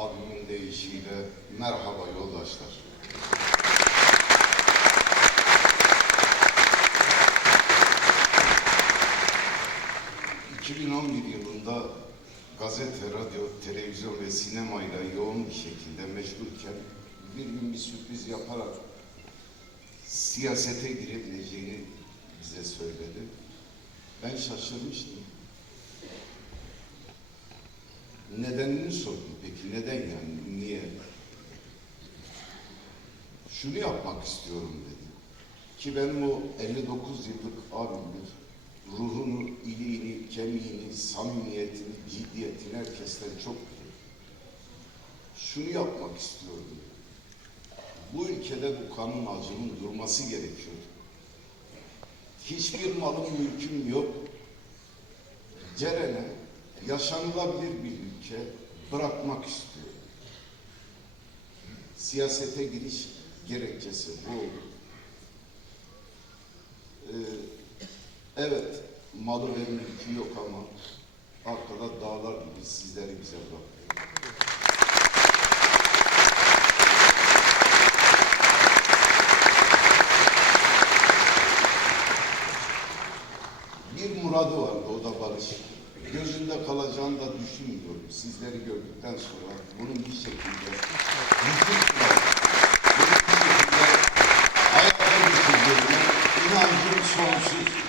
abimin deyişiyle merhaba yoldaşlar. ...2011 yılında gazete, radyo, televizyon ve sinemayla yoğun bir şekilde meşgulken... ...bir gün bir sürpriz yaparak siyasete girebileceğini bize söyledi. Ben şaşırmıştım. Nedenini sordum. Peki neden yani? Niye? Şunu yapmak istiyorum dedi. Ki benim o 59 yıllık abimdir. Ruhunu, iliğini, kemiğini, samimiyetini, ciddiyetini herkesten çok bilir. Şunu yapmak istiyorum. Bu ülkede bu kanun acının durması gerekiyor. Hiçbir malım mülküm yok. Ceren'e yaşanılabilir bir ülke bırakmak istiyor. Siyasete giriş gerekçesi bu. Ee, evet, malı ve mülkü yok ama arkada dağlar gibi sizleri bize bırakıyor. Bir muradı vardı, o da barış. Gözünde kalacağını da düşünmüyorum. Sizleri gördükten sonra bunun bir şekilde bütün geçireceğine inancım sonsuz.